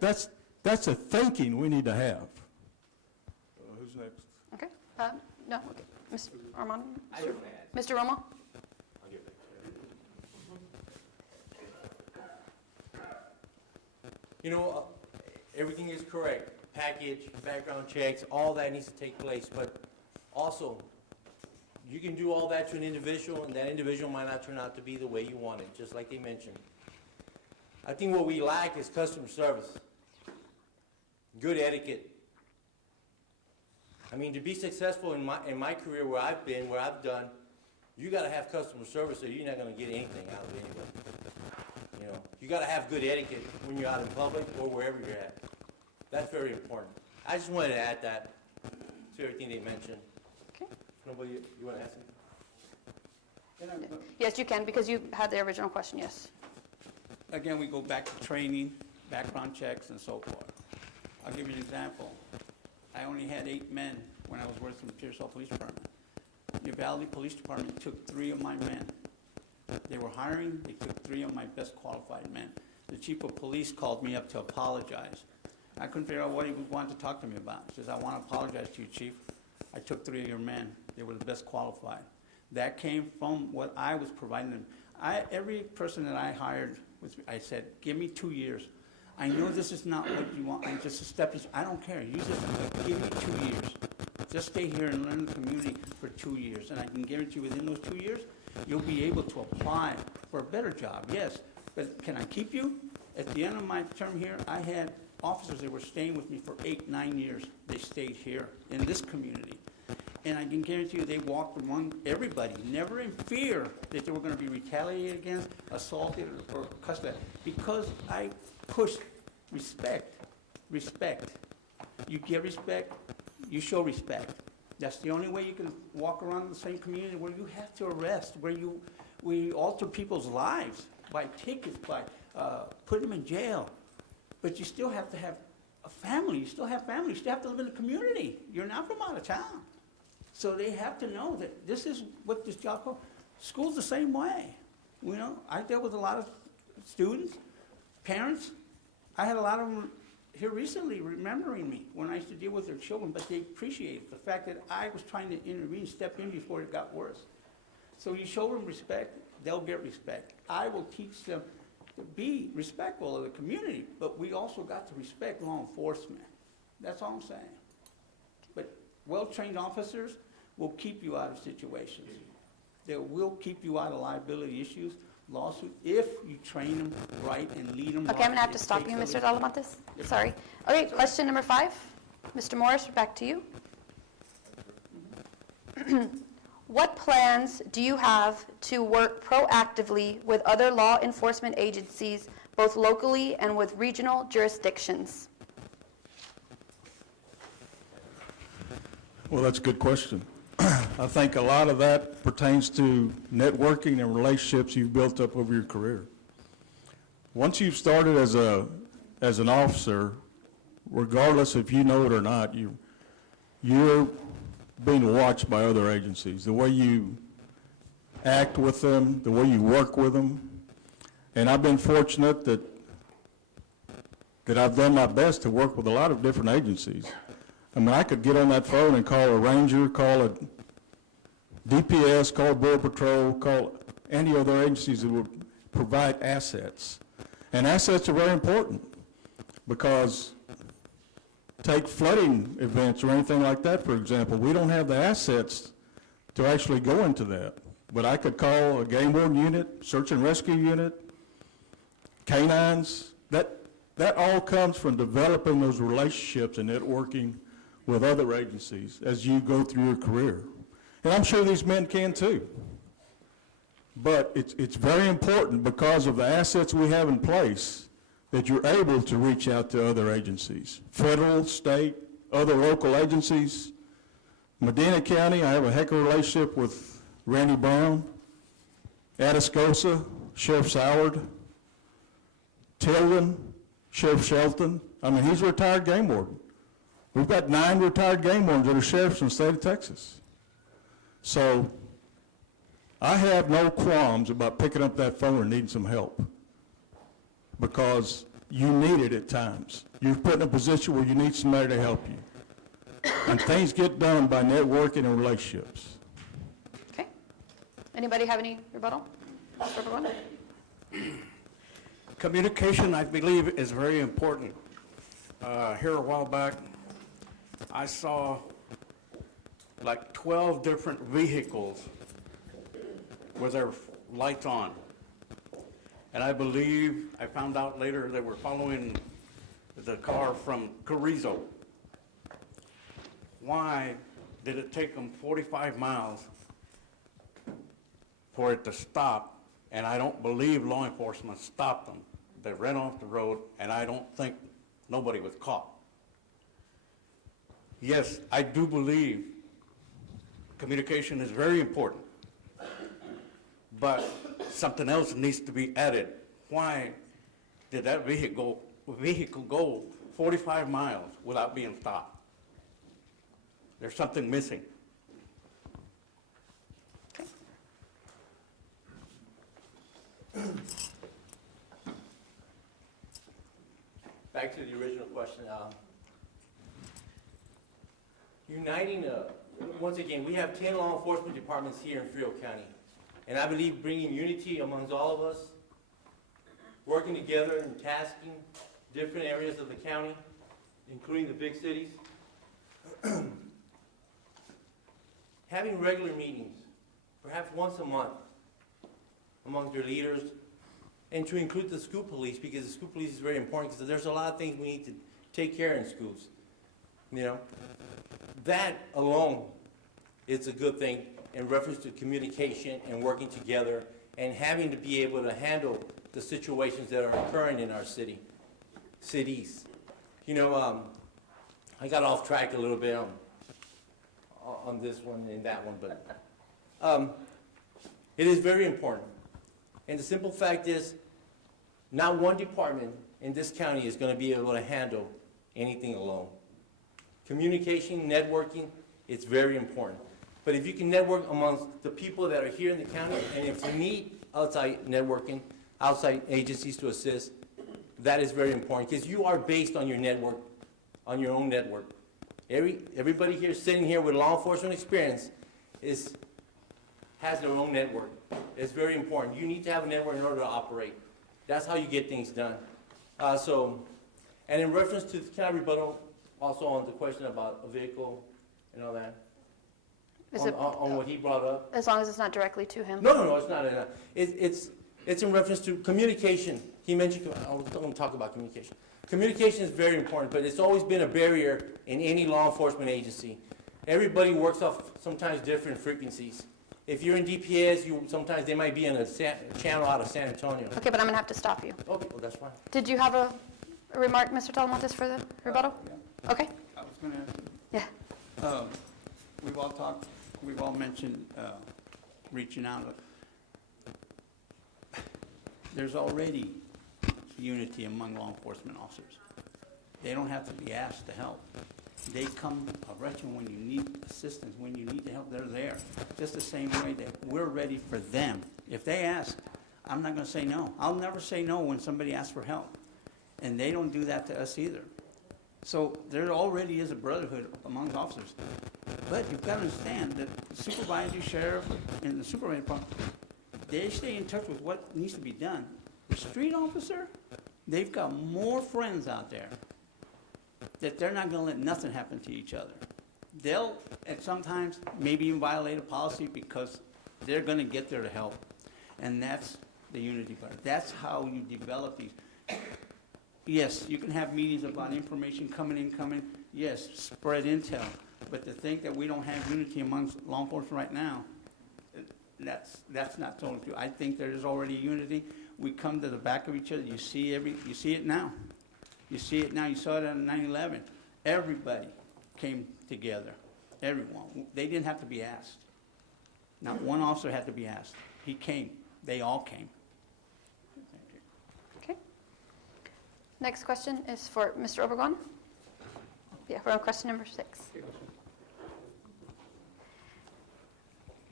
that's a thinking we need to have. Who's next? Okay. No. Okay. Mr. Armando? Mr. Romo? You know, everything is correct. Package, background checks, all that needs to take place. But also, you can do all that to an individual, and that individual might not turn out to be the way you want it, just like they mentioned. I think what we lack is customer service, good etiquette. I mean, to be successful in my career where I've been, where I've done, you got to have customer service, or you're not going to get anything out of it anyway. You know, you got to have good etiquette when you're out in public or wherever you're at. That's very important. I just wanted to add that to everything they mentioned. Okay. Nobody, you want to ask something? Yes, you can, because you had the original question, yes. Again, we go back to training, background checks, and so forth. I'll give you an example. I only had 8 men when I was working in the Pearsall Police Department. The Valley Police Department took 3 of my men. They were hiring, they took 3 of my best qualified men. The chief of police called me up to apologize. I couldn't figure out what he wanted to talk to me about. He says, I want to apologize to you, chief. I took 3 of your men. They were the best qualified. That came from what I was providing them. Every person that I hired, I said, give me 2 years. I know this is not what you want. I'm just a stepping stone. I don't care. You just give me 2 years. Just stay here and learn the community for 2 years. And I can guarantee you within those 2 years, you'll be able to apply for a better job, yes. But can I keep you? At the end of my term here, I had officers that were staying with me for 8, 9 years. They stayed here in this community. And I can guarantee you they walked among everybody, never in fear that they were going to be retaliated against, assaulted, or cussed at. Because I pushed respect. Respect. You give respect, you show respect. That's the only way you can walk around the same community where you have to arrest, where we alter people's lives by tickets, by putting them in jail. But you still have to have a family. You still have family. You still have to live in the community. You're not from out of town. So they have to know that this is what this job called. School's the same way. You know, I dealt with a lot of students, parents. I had a lot of them here recently remembering me when I used to deal with their children, but they appreciated the fact that I was trying to intervene, step in before it got worse. So you show them respect, they'll get respect. I will teach them to be respectful of the community, but we also got to respect law enforcement. That's all I'm saying. But well-trained officers will keep you out of situations. They will keep you out of liability issues, lawsuit, if you train them right and lead them right. Okay, I'm going to have to stop you, Mr. Dalamantes. Sorry. Okay, question number 5. Mr. Morris, back to you. What plans do you have to work proactively with other law enforcement agencies, both locally and with regional jurisdictions? Well, that's a good question. I think a lot of that pertains to networking and relationships you've built up over your career. Once you've started as an officer, regardless if you know it or not, you're being watched by other agencies. The way you act with them, the way you work with them. And I've been fortunate that I've done my best to work with a lot of different agencies. I mean, I could get on that phone and call a ranger, call a DPS, call Border Patrol, call any other agencies that would provide assets. And assets are very important because take flooding events or anything like that, for example. We don't have the assets to actually go into that. But I could call a game warden unit, search and rescue unit, canines. That all comes from developing those relationships and networking with other agencies as you go through your career. And I'm sure these men can too. But it's very important because of the assets we have in place that you're able to reach out to other agencies, federal, state, other local agencies. Medina County, I have a heck of a relationship with Randy Brown, Atascosa, Sheriff Soward, Tilden, Sheriff Shelton. I mean, he's a retired game warden. We've got 9 retired game wardens that are sheriffs in the state of Texas. So I have no qualms about picking up that phone and needing some help because you need it at times. You're put in a position where you need somebody to help you. And things get done by networking and relationships. Okay. Anybody have any rebuttal? Mr. Obregon? Communication, I believe, is very important. Here a while back, I saw like 12 different vehicles with their lights on. And I believe, I found out later they were following the car from Carrizo. Why did it take them 45 miles for it to stop? And I don't believe law enforcement stopped them. They ran off the road, and I don't think nobody was caught. Yes, I do believe communication is very important, but something else needs to be added. Why did that vehicle go 45 miles without being stopped? There's something missing. Back to the original question. Uniting, once again, we have 10 law enforcement departments here in Frio County. And I believe bringing unity amongst all of us, working together and tasking different areas of the county, including the big cities, having regular meetings, perhaps once a month, among their leaders, and to include the school police, because the school police is very important, because there's a lot of things we need to take care of in schools. You know, that alone is a good thing in reference to communication and working together and having to be able to handle the situations that are occurring in our cities. You know, I got off track a little bit on this one and that one, but it is very important. And the simple fact is, not one department in this county is going to be able to handle anything alone. Communication, networking, it's very important. But if you can network amongst the people that are here in the county, and if you need outside networking, outside agencies to assist, that is very important, because you are based on your network, on your own network. Everybody here sitting here with law enforcement experience has their own network. It's very important. You need to have a network in order to operate. That's how you get things done. And in reference to, can I rebuttal also on the question about a vehicle and all that? On what he brought up? As long as it's not directly to him. No, it's not. It's in reference to communication. He mentioned, I was going to talk about communication. Communication is very important, but it's always been a barrier in any law enforcement agency. Everybody works off sometimes different frequencies. If you're in DPS, sometimes they might be in a channel out of San Antonio. Okay, but I'm going to have to stop you. Okay, well, that's fine. Did you have a remark, Mr. Talamontes, for the rebuttal? Yeah. Okay. I was going to Yeah. We've all mentioned reaching out. There's already unity among law enforcement officers. They don't have to be asked to help. They come arrest you when you need assistance, when you need to help, they're there. Just the same way that we're ready for them. If they ask, I'm not going to say no. I'll never say no when somebody asks for help. And they don't do that to us either. So there already is a brotherhood among officers. But you've got to understand that the supervisor, sheriff, and the supervisor department, they stay in touch with what needs to be done. The street officer, they've got more friends out there that they're not going to let nothing happen to each other. They'll, and sometimes, maybe even violate a policy because they're going to get there to help. And that's the unity part. That's how you develop these. Yes, you can have meetings about information coming in. Yes, spread intel. But to think that we don't have unity amongst law enforcement right now, that's not totally true. I think there is already unity. We come to the back of each other. You see it now. You see it now. You saw it on 9/11. Everybody came together. Everyone. They didn't have to be asked. Not one officer had to be asked. He came. They all came. Okay. Next question is for Mr. Obregon. Yeah, we're on question number 6.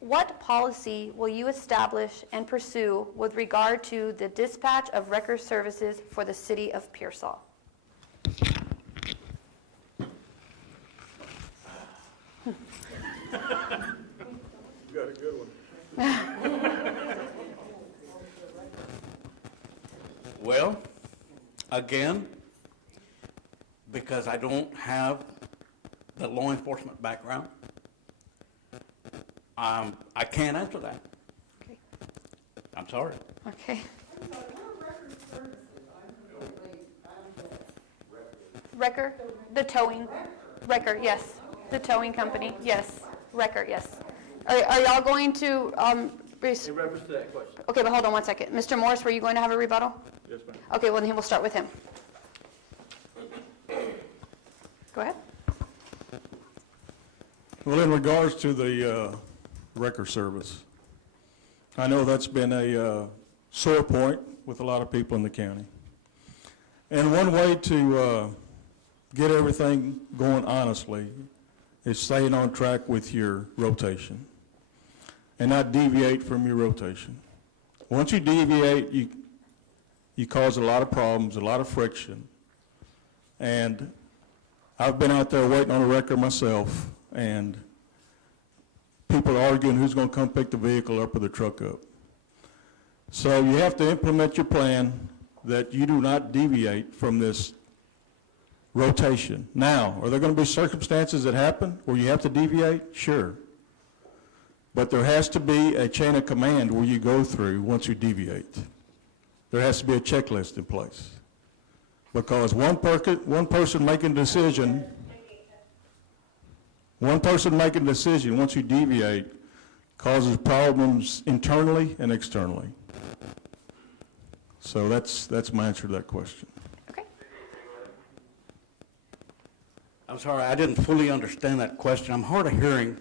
What policy will you establish and pursue with regard to the dispatch of record services for the city of Pearsall? Got a good one. Well, again, because I don't have the law enforcement background, I can't answer that. Okay. I'm sorry. Okay. Wrecker, the towing, Wrecker, yes. The towing company, yes. Wrecker, yes. Are y'all going to, In reference to that question. okay, but hold on one second. Mr. Morris, were you going to have a rebuttal? Yes, ma'am. Okay, well, then we'll start with him. Go ahead. Well, in regards to the record service, I know that's been a sore point with a lot of people in the county. And one way to get everything going honestly is staying on track with your rotation and not deviate from your rotation. Once you deviate, you cause a lot of problems, a lot of friction. And I've been out there waiting on a record myself, and people are arguing who's going to come pick the vehicle up or the truck up. So you have to implement your plan that you do not deviate from this rotation. Now, are there going to be circumstances that happen where you have to deviate? Sure. But there has to be a chain of command where you go through once you deviate. There has to be a checklist in place. Because one person making a decision, once you deviate, causes problems internally and externally. So that's my answer to that question. Okay. I'm sorry, I didn't fully understand that question. I'm hard of hearing,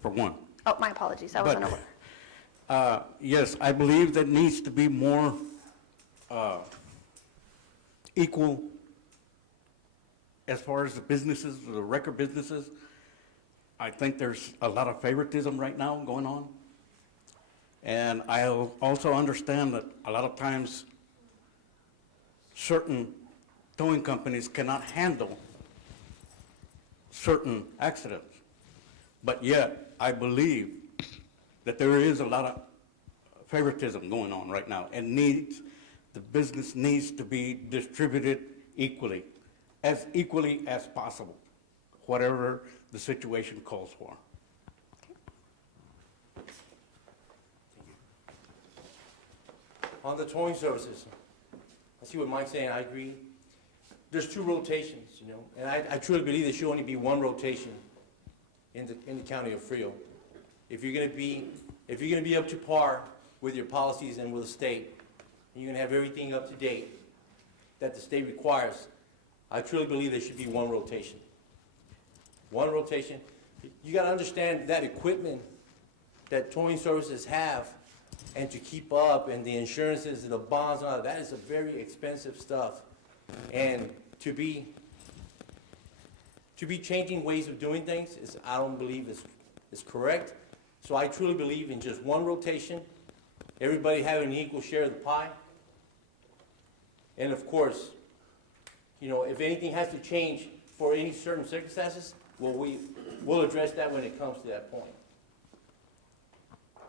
for one. Oh, my apologies. I wasn't aware. Yes, I believe that needs to be more equal as far as the businesses, the record businesses. I think there's a lot of favoritism right now going on. And I also understand that a lot of times certain towing companies cannot handle certain accidents. But yet, I believe that there is a lot of favoritism going on right now, and the business needs to be distributed equally as possible, whatever the situation calls for. On the towing services, I see what Mike's saying, I agree. There's 2 rotations, and I truly believe there should only be 1 rotation in the county of Frio. If you're gonna be up to par with your policies and with the state, and you're gonna have everything up to date that the state requires, I truly believe there should be 1 rotation. 1 rotation. You gotta understand that equipment that towing services have, and to keep up, and the insurances and the bonds and all that is a very expensive stuff. And to be changing ways of doing things I don't believe is correct. So I truly believe in just 1 rotation, everybody having an equal share of the pie. And of course, if anything has to change for any certain circumstances, we'll address that when it comes to that point.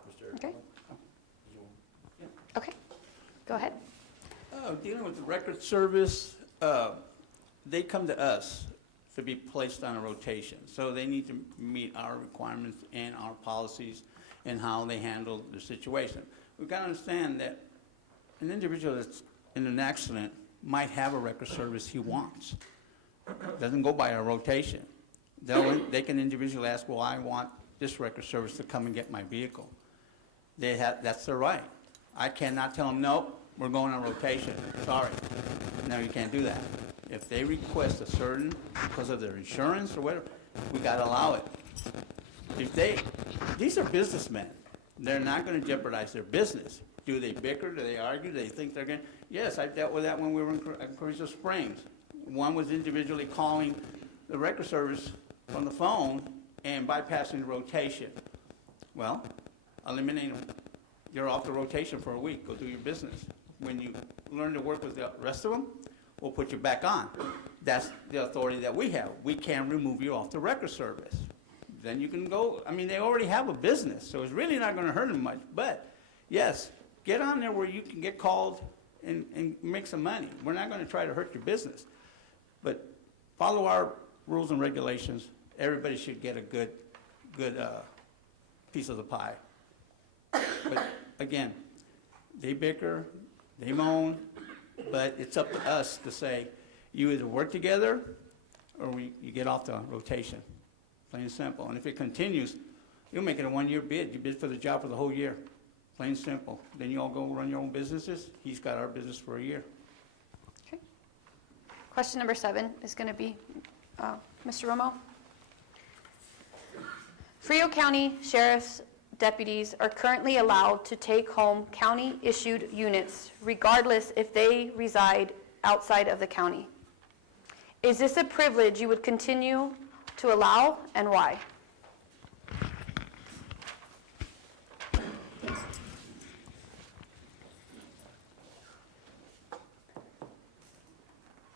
Mr. Okay. Okay. Go ahead. Dealing with the record service, they come to us to be placed on a rotation. So they need to meet our requirements and our policies and how they handle the situation. We've got to understand that an individual that's in an accident might have a record service he wants. Doesn't go by a rotation. They can individually ask, well, I want this record service to come and get my vehicle. That's their right. I cannot tell them, nope, we're going on rotation. Sorry. No, you can't do that. If they request a certain, because of their insurance or whatever, we got to allow it. These are businessmen. They're not going to jeopardize their business. Do they bicker? Do they argue? Do they think they're going to? Yes, I dealt with that when we were in Carrizo Springs. One was individually calling the record service from the phone and bypassing the rotation. Well, eliminate them. You're off the rotation for a week. Go do your business. When you learn to work with the rest of them, we'll put you back on. That's the authority that we have. We can remove you off the record service. Then you can go, I mean, they already have a business, so it's really not gonna hurt them much. But, yes, get on there where you can get called and make some money. We're not gonna try to hurt your business. But follow our rules and regulations. Everybody should get a good piece of the pie. But, again, they bicker, they moan, but it's up to us to say, you either work together or you get off the rotation. Plain and simple. And if it continues, you'll make it a one-year bid. You bid for the job for the whole year. Plain and simple. Then you all go run your own businesses. He's got our business for a year. Okay. Question number 7 is going to be Mr. Romo. Frio County Sheriff's deputies are currently allowed to take home county-issued units regardless if they reside outside of the county. Is this a privilege you would continue to allow, and why?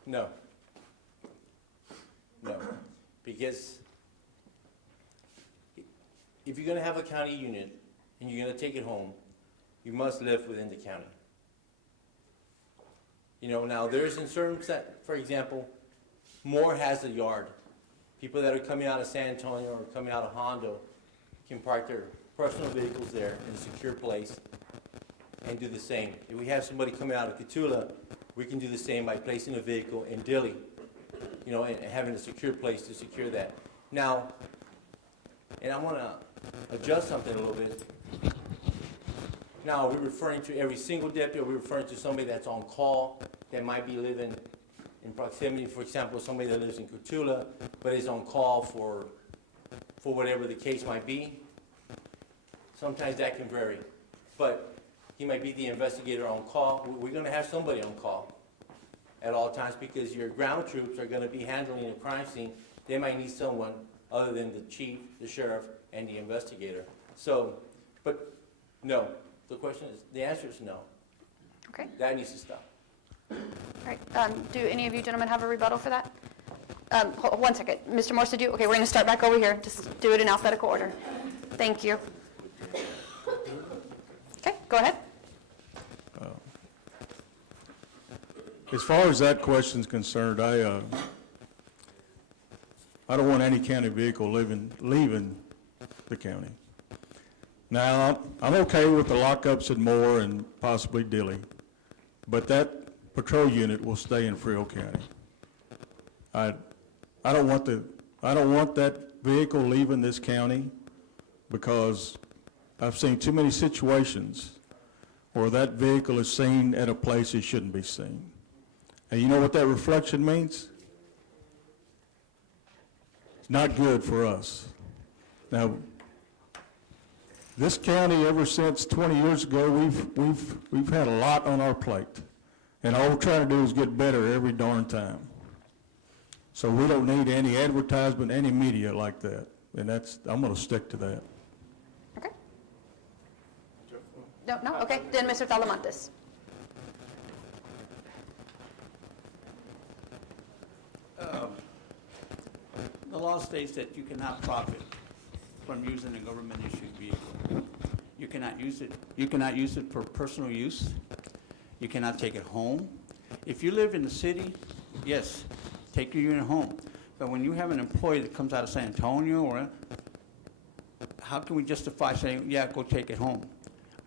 No. No, because if you're gonna have a county unit and you're gonna take it home, you must live within the county. You know, now there's in certain set, for example, Moore has a yard. People that are coming out of San Antonio or coming out of Hondo can park their personal vehicles there in a secure place and do the same. If we have somebody coming out of Cotulla, we can do the same by placing a vehicle in Dilley, you know, and having a secure place to secure that. Now, and I want to adjust something a little bit. Now, are we referring to every single deputy, or are we referring to somebody that's on call that might be living in proximity? For example, somebody that lives in Cotulla but is on call for whatever the case might be. Sometimes that can vary, but he might be the investigator on call. We're going to have somebody on call at all times because your ground troops are going to be handling a crime scene. They might need someone other than the chief, the sheriff, and the investigator. So, but no, the answer is no. Okay. That needs to stop. All right. Do any of you gentlemen have a rebuttal for that? One second. Mr. Morse, did you? Okay, we're going to start back over here. Just do it in alphabetical order. Thank you. Okay, go ahead. As far as that question's concerned, I don't want any county vehicle leaving the county. Now, I'm okay with the lockups in Moore and possibly Dilley, but that patrol unit will stay in Frio County. I don't want that vehicle leaving this county because I've seen too many situations where that vehicle is seen at a place it shouldn't be seen. And you know what that reflection means? It's not good for us. Now, this county, ever since 20 years ago, we've had a lot on our plate. And all we're trying to do is get better every darn time. So we don't need any advertisement, any media like that. And I'm going to stick to that. Okay. No? Okay. Then Mr. Talamantes. The law states that you cannot profit from using a government-issued vehicle. You cannot use it for personal use. You cannot take it home. If you live in the city, yes, take your unit home. But when you have an employee that comes out of San Antonio, how can we justify saying, yeah, go take it home?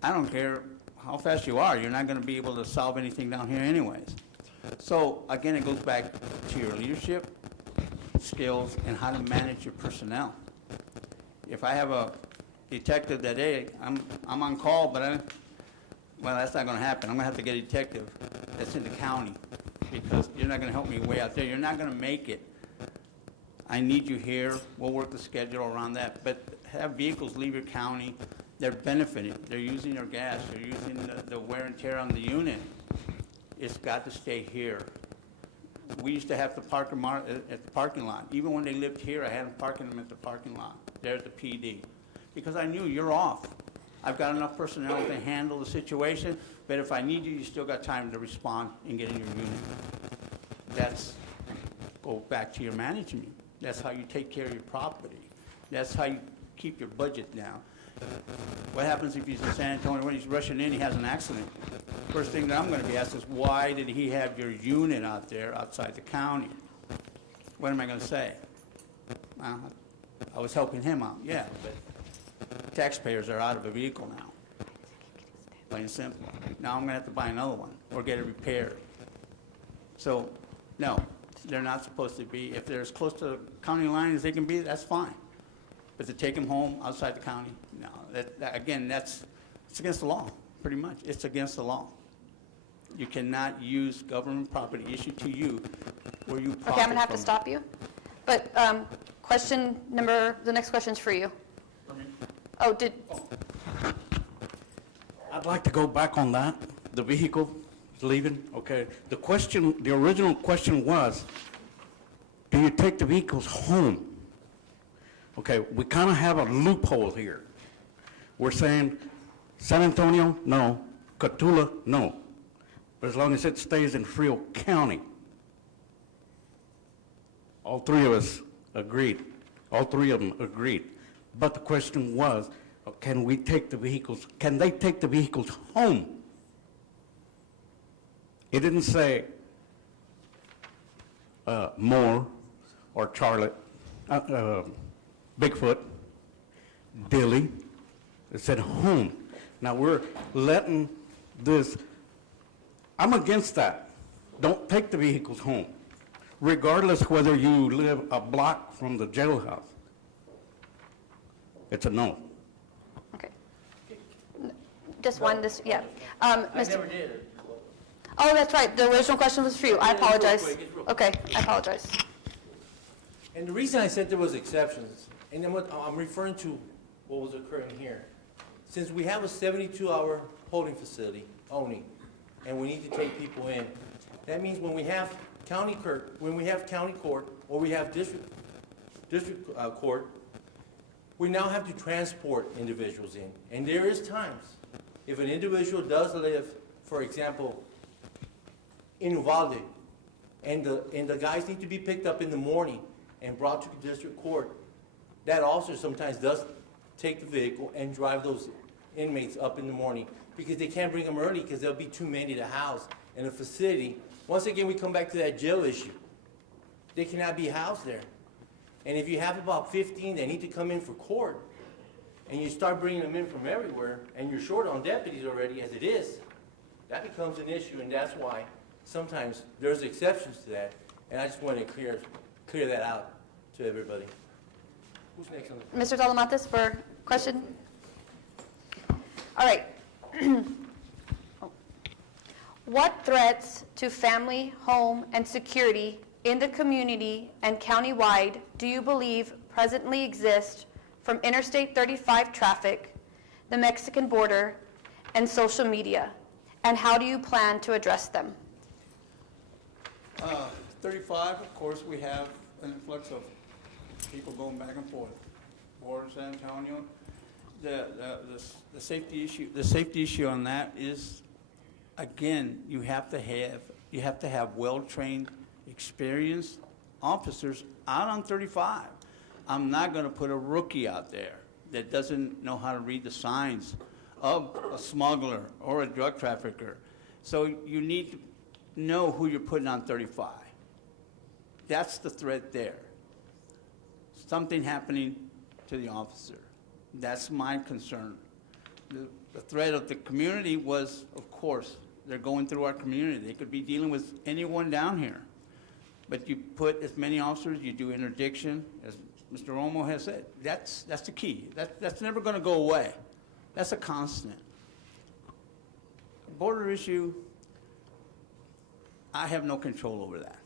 I don't care how fast you are. You're not going to be able to solve anything down here anyways. So, again, it goes back to your leadership skills and how to manage your personnel. If I have a detective that, hey, I'm on call, but well, that's not going to happen. I'm going to have to get a detective that's in the county because you're not going to help me way out there. You're not going to make it. I need you here. We'll work the schedule around that. But have vehicles leave your county. They're benefiting. They're using your gas. They're using the wear and tear on the unit. It's got to stay here. We used to have to park them at the parking lot. Even when they lived here, I had them parking them at the parking lot, there at the PD. because I knew you're off. I've got enough personnel to handle the situation, but if I need you, you still got time to respond and get in your unit. That's, go back to your management. That's how you take care of your property. That's how you keep your budget down. What happens if he's in San Antonio, when he's rushing in, he has an accident? First thing that I'm gonna be asked is, why did he have your unit out there outside the county? What am I gonna say? Well, I was helping him out, yeah, but taxpayers are out of a vehicle now. Plain and simple. Now I'm gonna have to buy another one or get it repaired. So, no, they're not supposed to be. If they're as close to the county line as they can be, that's fine. But to take them home outside the county, no. Again, it's against the law, pretty much. It's against the law. You cannot use government property issued to you where you profit from. Okay, I'm going to have to stop you. But the next question's for you. Oh, I'd like to go back on that, the vehicle leaving, okay. The original question was, do you take the vehicles home? Okay, we kind of have a loophole here. We're saying San Antonio, no, Cotulla, no. But as long as it stays in Frio County. All three of us agreed. All three of them agreed. But the question was, can they take the vehicles home? It didn't say Moore or Charlotte, Bigfoot, Dilly. It said home. Now we're letting this, I'm against that. Don't take the vehicles home, regardless whether you live a block from the jailhouse. It's a no. okay. Just one, yeah. I Mr. never did. Oh, that's right. The original question was for you. I It's real apologize. quick, it's real Okay, I apologize. And the reason I said there was exceptions, and then what I'm referring to what was occurring here. Since we have a 72-hour holding facility only, and we need to take people in, that means when we have county court, or we have district court, we now have to transport individuals in. And there is times, if an individual does live, for example, in Uvalde, and the guys need to be picked up in the morning and brought to district court, that officer sometimes does take the vehicle and drive those inmates up in the morning, because they can't bring them early because there'll be too many to house in a facility. Once again, we come back to that jail issue. They cannot be housed there. And if you have about 15 that need to come in for court, and you start bringing them in from everywhere, and you're short on deputies already as it is, that becomes an issue, and that's why sometimes there's exceptions to that. And I just want to clear that out to everybody. Who's next on the? Mr. Talamates for question? All right. What threats to family, home, and security in the community and countywide do you believe presently exist from Interstate 35 traffic, the Mexican border, and social media? And how do you plan to address them? 35, of course, we have an influx of people going back and forth. Border, San Antonio. The safety issue on that is, again, you have to have well-trained, experienced officers out on 35. I'm not going to put a rookie out there that doesn't know how to read the signs of a smuggler or a drug trafficker. So you need to know who you're putting on 35. That's the threat there. Something happening to the officer. That's my concern. The threat of the community was, of course, they're going through our community. They could be dealing with anyone down here. But you put as many officers, you do interdiction, as Mr. Romo has said. That's the key. That's never going to go away. That's a constant. Border issue, I have no control over that.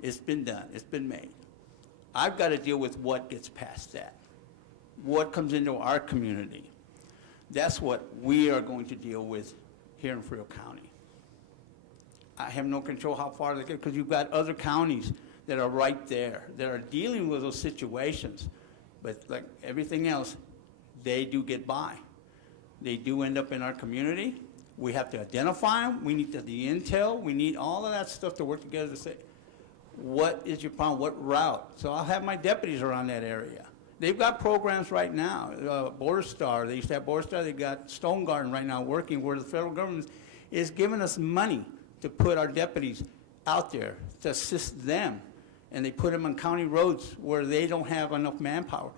It's been done. It's been made. I've got to deal with what gets past that, what comes into our community. That's what we are going to deal with here in Frio County. I have no control how far they get, because you've got other counties that are right there, that are dealing with those situations. But like everything else, they do get by. They do end up in our community. We have to identify them. We need the intel. We need all of that stuff to work together to say, what is your problem? What route? So I'll have my deputies around that area. They've got programs right now. Border Star, they used to have Border Star. They got Stone Garden right now working where the federal government is giving us money to put our deputies out there to assist them. And they put them on county roads where they don't have enough manpower.